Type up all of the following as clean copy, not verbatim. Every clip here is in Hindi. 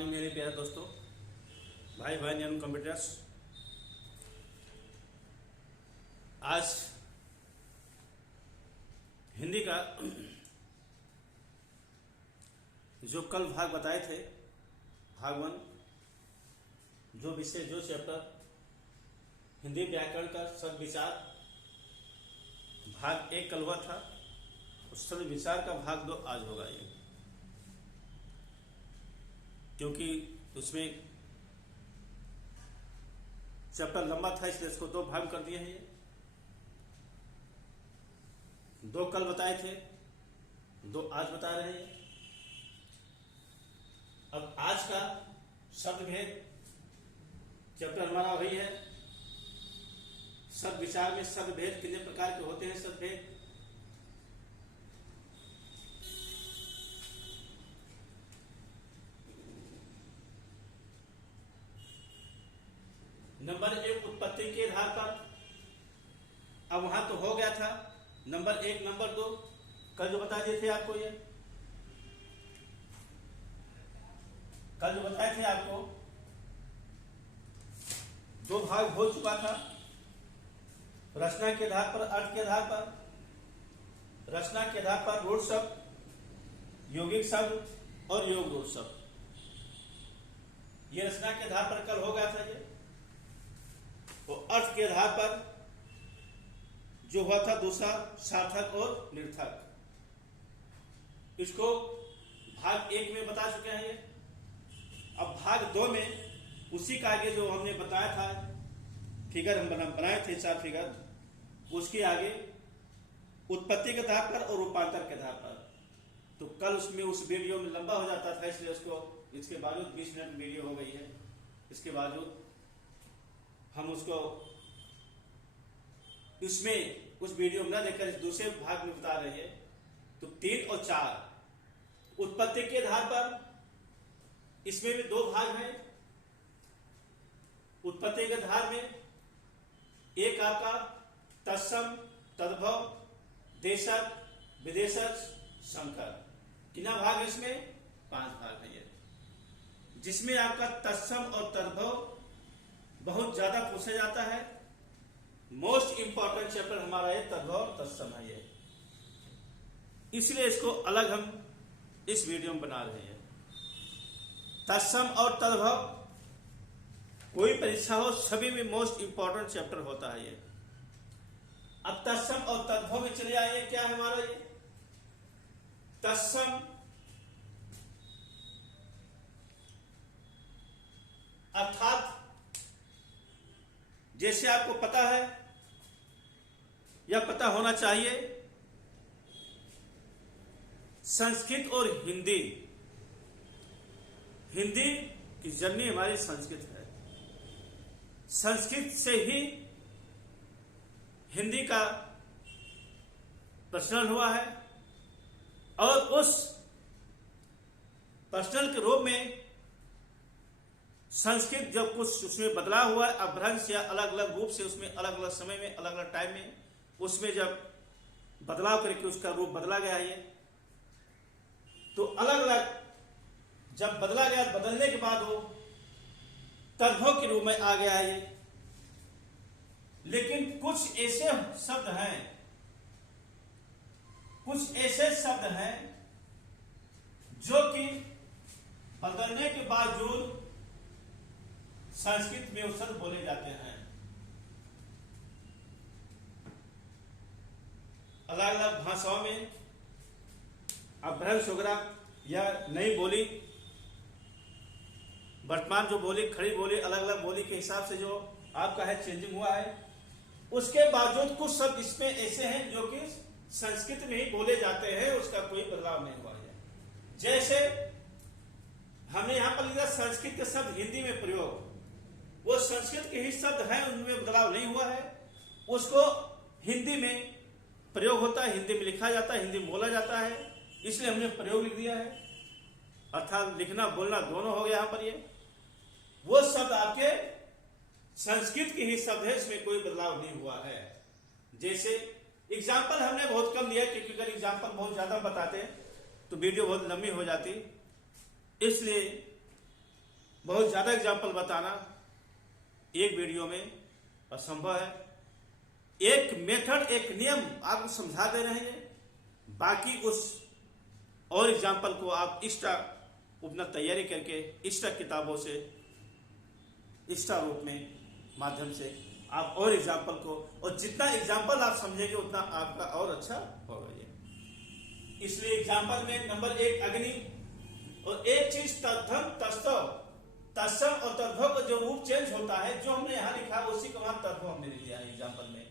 मॉर्निंग मेरे प्यारे दोस्तों, भाई नियम कंप्यूटर्स। आज हिंदी का जो कल भाग बताए थे, भाग 1, जो विषय जो चैप्टर हिंदी व्याकरण का सद्विचार भाग 1 कल हुआ था, उस सद्विचार का भाग 2 आज होगा ये, क्योंकि उसमें चैप्टर लंबा था इसलिए इसको 2 भाग कर दिए हैं। ये 2 कल बताए थे, 2 आज बता रहे हैं। अब आज का शब्द भेद चैप्टर हमारा वही है। शब्द विचार में शब्द भेद कितने प्रकार के होते हैं? शब्द भेद नंबर 1 उत्पत्ति के आधार पर, अब वहां तो हो गया था नंबर 1, नंबर 2 कल जो बता दिए थे आपको, ये कल जो बताए थे आपको 2 भाग हो चुका था। रचना के आधार पर, अर्थ के आधार पर, रचना के आधार पर रूढ़ शब्द, यौगिक शब्द और योग रूढ़ शब्द, ये रचना के आधार पर कल हो गया था। ये तो अर्थ के आधार पर जो हुआ था दूसरा सार्थक और निर्थक, इसको भाग 1 में बता चुके हैं। ये अब भाग 2 में उसी का आगे जो हमने बताया था, फिगर हम बनाए थे 4 फिगर, उसके आगे उत्पत्ति के आधार पर और रूपांतर के आधार पर। तो कल उसमें उस वीडियो में लंबा हो जाता था, इसलिए उसको इसके बावजूद 20 मिनट वीडियो हो गई है। इसके बावजूद हम उसको इसमें उस वीडियो में न देखकर इस दूसरे भाग में बता रहे हैं। तो 3 और 4 उत्पत्ति के आधार पर, इसमें भी 2 भाग हैं। उत्पत्ति के आधार में एक आपका तत्सम, तद्भव, देशज, विदेशज, संकर, कितना भाग है? इसमें 5 भाग है। ये जिसमें आपका तत्सम और तद्भव बहुत ज्यादा पूछा जाता है। मोस्ट इंपॉर्टेंट चैप्टर हमारा ये तद्भव और तत्सम है। ये इसलिए इसको अलग हम इस वीडियो में बना रहे हैं। तत्सम और तद्भव कोई परीक्षा हो, सभी में मोस्ट इंपॉर्टेंट चैप्टर होता है ये। अब तत्सम और तद्भव में चले आइए। क्या है हमारा ये तत्सम? अर्थात जैसे आपको पता है या पता होना चाहिए, संस्कृत और हिंदी, हिंदी की जननी हमारी संस्कृत है। संस्कृत से ही हिंदी का प्रचलन हुआ है, और उस प्रचलन के रूप में संस्कृत जब कुछ उसमें बदलाव हुआ है, अपभ्रंश या अलग अलग रूप से, उसमें अलग अलग समय में, अलग अलग टाइम में उसमें जब बदलाव करके उसका रूप बदला गया है। तो अलग अलग जब बदला गया, बदलने के बाद वो तद्भव के रूप में आ गया है। लेकिन कुछ ऐसे शब्द हैं, कुछ ऐसे शब्द हैं जो कि बदलने के बावजूद संस्कृत में वो शब्द बोले जाते हैं। अलग अलग भाषाओं में अपभ्रंश वगैरह या नई बोली, वर्तमान जो बोली, खड़ी बोली, अलग अलग बोली के हिसाब से जो आपका है चेंजिंग हुआ है। उसके बावजूद कुछ शब्द इसमें ऐसे हैं जो कि संस्कृत में ही बोले जाते हैं, उसका कोई बदलाव नहीं हुआ है। जैसे हमने यहां पर लिखा संस्कृत के शब्द हिंदी में प्रयोग, वो संस्कृत के ही शब्द हैं, उनमें बदलाव नहीं हुआ है। उसको हिंदी में प्रयोग होता है, हिंदी में लिखा जाता है, हिंदी में बोला जाता है, इसलिए हमने प्रयोग लिख दिया है। अर्थात लिखना बोलना दोनों हो गया यहां पर। ये वो शब्द आपके संस्कृत के ही शब्द है, इसमें कोई बदलाव नहीं हुआ है। जैसे एग्जाम्पल हमने बहुत कम दिया, क्योंकि अगर एग्जाम्पल बहुत ज्यादा बताते तो वीडियो बहुत लंबी हो जाती, इसलिए बहुत ज्यादा एग्जाम्पल बताना एक वीडियो में असंभव है। एक मेथड, एक नियम आपको समझा दे रहे हैं, बाकी उस और एग्जाम्पल को आप एक्स्ट्रा अपना तैयारी करके एक्स्ट्रा किताबों से एक्स्ट्रा रूप में माध्यम से आप और एग्जाम्पल को, और जितना एग्जाम्पल आप समझेंगे उतना आपका और अच्छा होगा ये। इसलिए एग्जाम्पल में नंबर 1 अग्नि, और एक चीज तद्धम तस्तव, तत्सम और तद्भव का जो रूप चेंज होता है, जो हमने यहाँ लिखा उसी को वहां तद्भव हमने लिया है एग्जाम्पल में।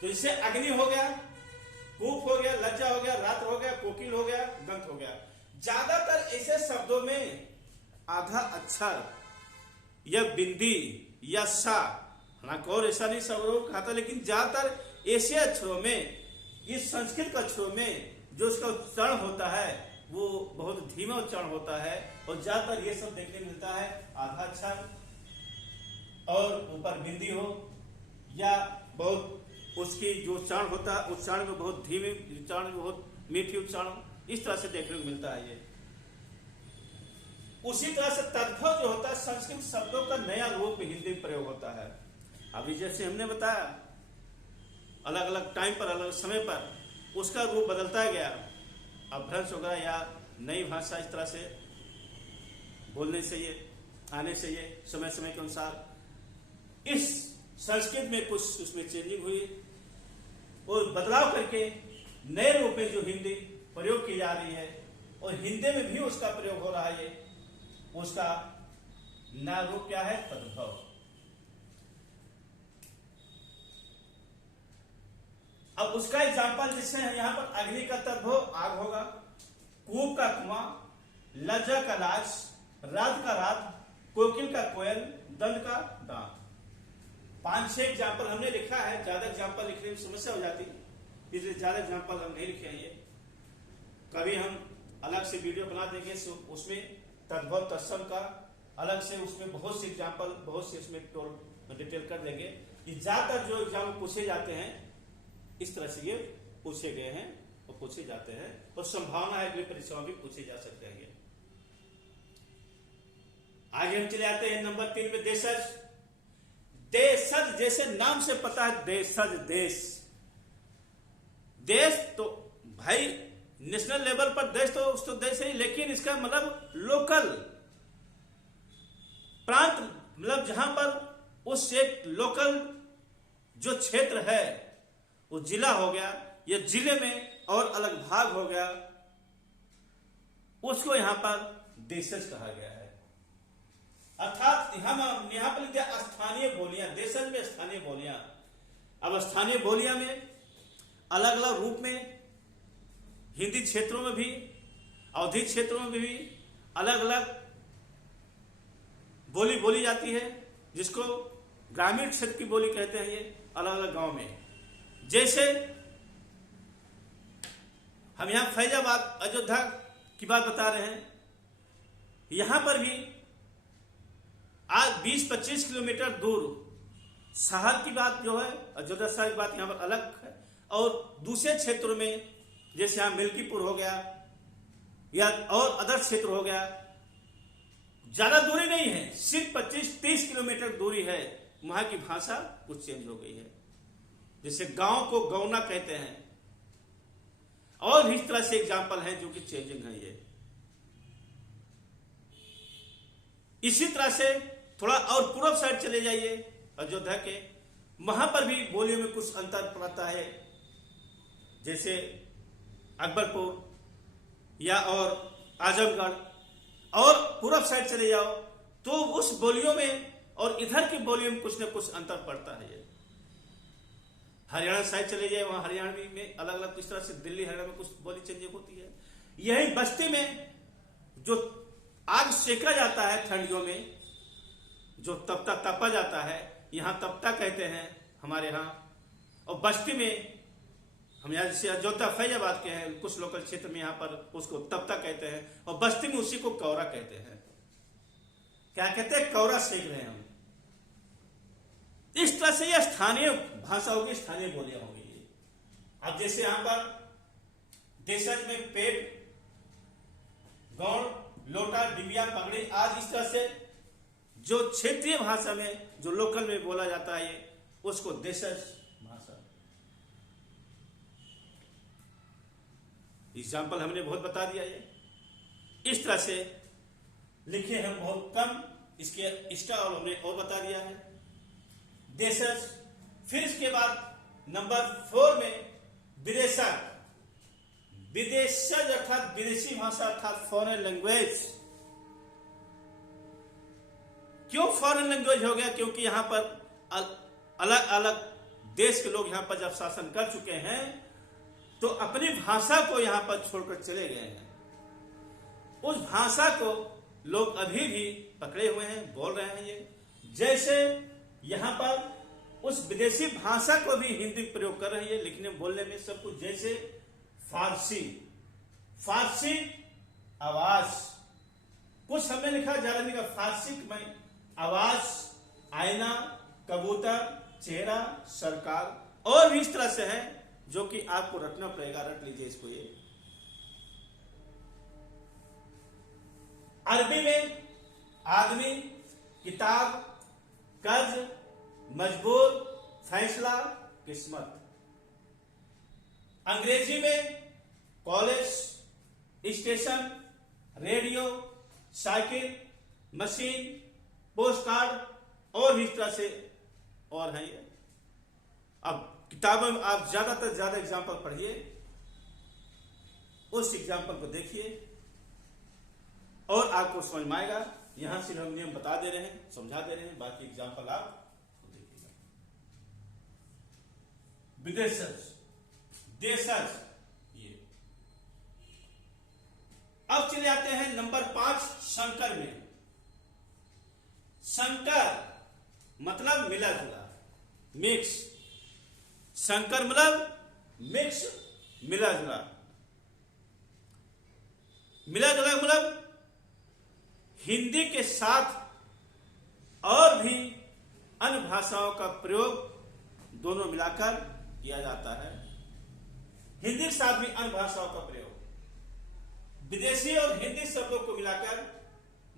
तो इससे अग्नि हो गया, कूप हो गया, लज्जा हो गया, रात्र हो गया, कोकिल हो गया, दंत हो गया। ज्यादातर ऐसे शब्दों में आधा अक्षर या बिंदी या सा, हालांकि और ऐसा नहीं सब लोग कहा था, लेकिन ज्यादातर ऐसे अक्षरों में, इस संस्कृत के अक्षरों में जो उसका उच्चारण होता है वो बहुत धीमा उच्चारण होता है, और ज्यादातर ये सब देखने मिलता है आधा अक्षर और ऊपर बिंदी हो, या बहुत उसकी जो उच्चारण होता है उच्चारण में बहुत धीमे उच्चारण में बहुत मीठी उच्चारण, इस तरह से देखने को मिलता है ये। उसी तरह से तद्भव जो होता है संस्कृत शब्दों का नया रूप हिंदी में प्रयोग होता है। अभी जैसे हमने बताया अलग अलग टाइम पर, अलग समय पर उसका रूप बदलता गया, अभ्रंश वगैरह या नई भाषा इस तरह से बोलने से ये, आने से ये समय समय के अनुसार इस संस्कृत में कुछ उसमें चेंजिंग हुई और बदलाव करके नए रूप में जो हिंदी प्रयोग की जा रही है, और हिंदी में भी उसका प्रयोग हो रहा है ये, उसका नया रूप क्या है? तद्भव। अब उसका एग्जाम्पल जिससे है यहां पर अग्नि का तद्भव आग होगा, कूप का कुआं, लज्जा का लाज, रात का रात, कोकिल का कोयल, दंत का दांत। 5-6 एग्जाम्पल हमने लिखा है, ज्यादा एग्जाम्पल लिखने में समस्या हो जाती है, इसलिए ज्यादा एग्जाम्पल हम नहीं लिखे हैं ये। कभी हम अलग से वीडियो बना देंगे उसमें तद्भव तत्सम का अलग से, उसमें बहुत से एग्जाम्पल, बहुत से उसमें डिटेल कर देंगे कि ज्यादातर जो एग्जाम पूछे जाते हैं इस तरह से ये पूछे गए हैं और पूछे जाते हैं, और संभावना है अगली परीक्षाओं में पूछे जा सकते हैं ये। आगे हम चले आते हैं नंबर 3 पे, देशज। देशज जैसे नाम से पता है, देशज देश, देश तो भाई नेशनल लेवल पर देश तो उस तो देश है, लेकिन इसका मतलब लोकल प्रांत, मतलब जहां पर उस एक लोकल जो क्षेत्र है वो जिला हो गया, या जिले में और अलग भाग हो गया, उसको यहां पर देशज कहा गया है। अर्थात हम यहां पर लिखते हैं स्थानीय बोलियां, देशज में स्थानीय बोलियां। अब स्थानीय बोलियां में अलग अलग रूप में हिंदी क्षेत्रों में भी, अवधि क्षेत्रों में भी अलग अलग बोली बोली जाती है, जिसको ग्रामीण क्षेत्र की बोली कहते हैं ये, अलग अलग गांव में। जैसे हम यहां फैजाबाद अयोध्या की बात बता रहे हैं, यहां पर भी आज 20-25 किलोमीटर दूर शहर की बात जो है, अयोध्या शहर की बात यहां पर अलग है, और दूसरे क्षेत्रों में जैसे यहां मिल्कीपुर हो गया या और अदर क्षेत्र हो गया, ज्यादा दूरी नहीं है, सिर्फ 25-30 किलोमीटर दूरी है, वहां की भाषा कुछ चेंज हो गई है। जैसे गांव को गौना कहते हैं, और इस तरह से एग्जाम्पल है जो कि चेंजिंग है ये। इसी तरह से थोड़ा और पूर्व साइड चले जाइए अयोध्या के, वहां पर भी बोलियों में कुछ अंतर पड़ता है। जैसे अकबरपुर या और आजमगढ़, और पूर्व साइड चले जाओ तो उस बोलियों में और इधर की बोलियों में कुछ न कुछ अंतर पड़ता है। हरियाणा साइड चले जाए, वहां हरियाणवी में अलग अलग, किस तरह से दिल्ली हरियाणा में कुछ बोली चेंजिंग होती है। यही बस्ती में जो आग सेका जाता है ठंडियों में, जो तपता तपा जाता है, यहां तपता कहते हैं हमारे यहां, और बस्ती में हम यहाँ जैसे अयोध्या फैजाबाद के हैं, कुछ लोकल क्षेत्र में यहाँ पर उसको तपता कहते हैं, और बस्ती में उसी को कौरा कहते हैं। क्या कहते हैं? कौरा सेक रहे हैं हम। इस तरह से यह स्थानीय भाषा होगी, स्थानीय बोलियां होगी। अब जैसे यहां पर देशज में पेट, गौड़, लोटा, डिबिया, पगड़ी आज इस तरह से जो क्षेत्रीय भाषा में जो लोकल में बोला जाता है उसको देशज भाषा। एग्जाम्पल हमने बहुत बता दिया। ये इस तरह से लिखे हम बहुत कम, इसका और हमने और बता दिया है देशज। फिर इसके बाद नंबर 4 में विदेशज। विदेशज अर्थात विदेशी भाषा अर्थात फॉरेन लैंग्वेज। क्यों फॉरेन लैंग्वेज हो गया? क्योंकि यहां पर अलग अलग देश के लोग यहां पर जब शासन कर चुके हैं तो अपनी भाषा को यहां पर छोड़कर चले गए हैं। उस भाषा को लोग अभी भी पकड़े हुए हैं, बोल रहे हैं। ये जैसे यहां पर उस विदेशी भाषा को भी हिंदी प्रयोग कर रही है लिखने बोलने में सब कुछ। जैसे फारसी, फारसी आवाज, कुछ हमने लिखा ज्यादा लिखा फारसी में आवाज, आईना, कबूतर, चेहरा, सरकार और भी इस तरह से है जो कि आपको रटना पड़ेगा। रट लीजिए इसको। ये अरबी में आदमी, किताब, कर्ज, मजबूर, फैसला, किस्मत। अंग्रेजी में college, station, radio, cycle, machine, post card और इस तरह से और है ये। अब किताबों में आप ज्यादातर ज्यादा एग्जाम्पल पढ़िए, उस एग्जाम्पल को देखिए और आपको समझ में आएगा। यहां से हम नियम बता दे रहे हैं, समझा दे रहे हैं, बाकी एग्जाम्पल आप देखिएगा। विदेशज, देशज, ये। अब चले आते हैं नंबर 5 संकर में। संकर मतलब मिला जुला, मिक्स। संकर मतलब मिक्स, मिला जुला। मिला जुला मतलब हिंदी के साथ और भी अन्य भाषाओं का प्रयोग दोनों मिलाकर किया जाता है। हिंदी के साथ भी अन्य भाषाओं का प्रयोग, विदेशी और हिंदी शब्दों को मिलाकर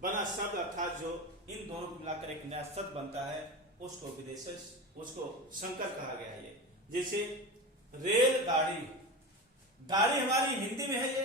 बना शब्द अर्थात जो इन दोनों को मिलाकर एक नया शब्द बनता है उसको विदेशज, उसको संकर कहा गया है। जैसे रेलगाड़ी, गाड़ी हमारी हिंदी में है ये,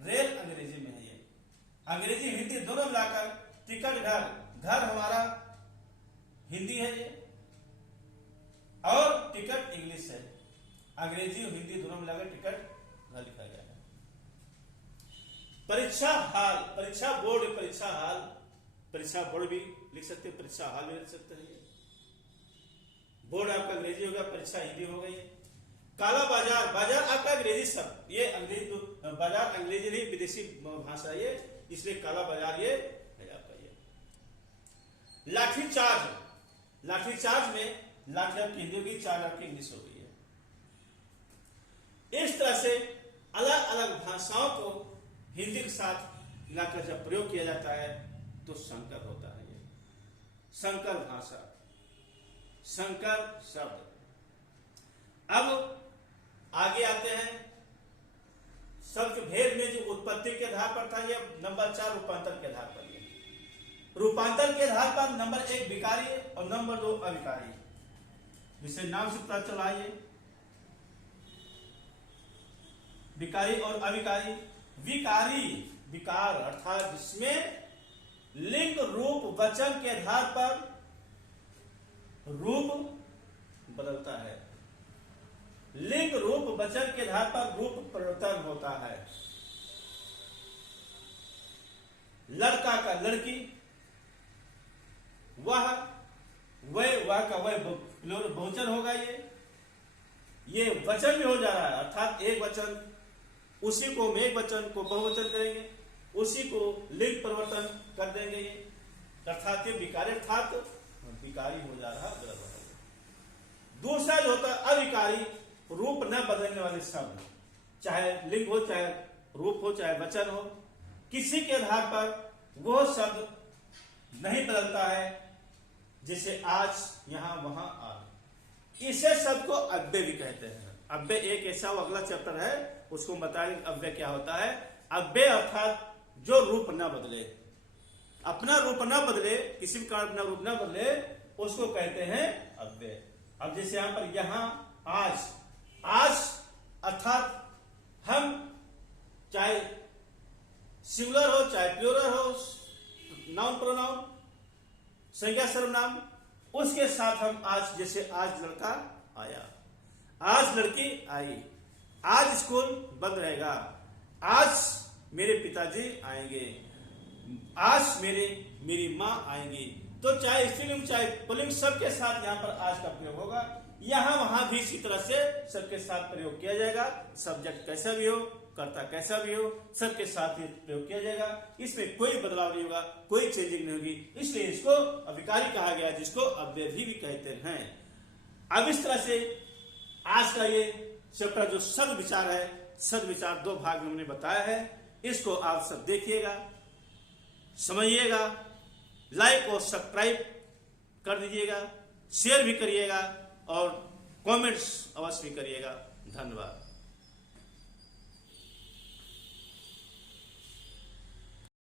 रेल अंग्रेजी में है ये। अंग्रेजी हिंदी दोनों मिलाकर टिकट घर, घर हमारा हिंदी है ये, और टिकट इंग्लिश है। अंग्रेजी और हिंदी दोनों मिलाकर टिकट घर लिखा गया है। परीक्षा हाल, परीक्षा बोर्ड, परीक्षा हाल, परीक्षा बोर्ड भी लिख सकते हैं, परीक्षा हाल भी लिख सकते हैं। बोर्ड आपका अंग्रेजी होगा, परीक्षा हिंदी हो गई। काला बाजार, बाजार आपका अंग्रेजी शब्द, ये अंग्रेजी बाजार अंग्रेजी नहीं विदेशी भाषा ये, इसलिए काला बाजार ये है आपका। ये लाठीचार्ज, लाठीचार्ज में लाठी आपकी हिंदी होगी, चार्ज आपकी इंग्लिश हो गई है। इस तरह से अलग अलग भाषाओं को हिंदी के साथ मिलाकर जब प्रयोग किया जाता है तो संकर होता है। ये संकर भाषा, संकर शब्द। अब आगे आते हैं शब्द भेद में जो उत्पत्ति के आधार पर था, ये नंबर 4 रूपांतर के आधार पर। ये रूपांतर के आधार पर नंबर 1 विकारी और नंबर 2 अविकारी, जिसे नाम से पता चला। ये विकारी और अविकारी। विकारी विकार अर्थात जिसमें लिंग रूप वचन के आधार पर रूप बदलता है, लिंग रूप वचन के आधार पर रूप परिवर्तन होता है। लड़का का लड़की, वह का वह बहुवचन होगा। ये वचन भी हो जा रहा है, अर्थात एक वचन, उसी को हम एक वचन को बहुवचन करेंगे, उसी को लिंग परिवर्तन कर देंगे। अर्थात ये विकारी अर्थात विकारी हो जा रहा है। दूसरा जो होता है अविकारी, रूप न बदलने वाले शब्द, चाहे लिंग हो, चाहे रूप हो, चाहे वचन हो, किसी के आधार पर वह शब्द नहीं बदलता है, जैसे आज, यहां, वहां, आज। इसे शब्द को अव्यय भी कहते हैं। अव्यय एक ऐसा अगला चैप्टर है, उसको बताएंगे अव्यय क्या होता है। अव्यय अर्थात जो रूप न बदले, अपना रूप न बदले, किसी भी कारण अपना रूप न बदले, उसको कहते हैं अव्यय। अब जैसे यहां पर यहां आज अर्थात हम चाहे सिंगुलर हो चाहे प्लूरल हो, नाउन प्रोनाउन, संज्ञा सर्वनाम, उसके साथ हम आज, जैसे आज लड़का आया, आज लड़की आई, आज स्कूल बंद रहेगा, आज मेरे पिताजी आएंगे, आज मेरी मां आएंगी। तो चाहे स्त्रीलिंग चाहे पुल्लिंग, सबके साथ यहाँ पर आज का प्रयोग होगा। यहां वहां भी इसी तरह से सबके साथ प्रयोग किया जाएगा। सब्जेक्ट कैसा भी हो, कर्ता कैसा भी हो, सबके साथ ही प्रयोग किया जाएगा। इसमें कोई बदलाव नहीं होगा, कोई चेंजिंग नहीं होगी, इसलिए इसको अविकारी कहा गया, जिसको अव्यय भी कहते हैं। अब इस तरह से आज का ये चैप्टर जो सद विचार है, सद विचार 2 भाग में हमने बताया है, इसको आप सब देखिएगा, समझिएगा, लाइक और सब्सक्राइब कर दीजिएगा, शेयर भी करिएगा और कमेंट्स अवश्य भी करिएगा। धन्यवाद।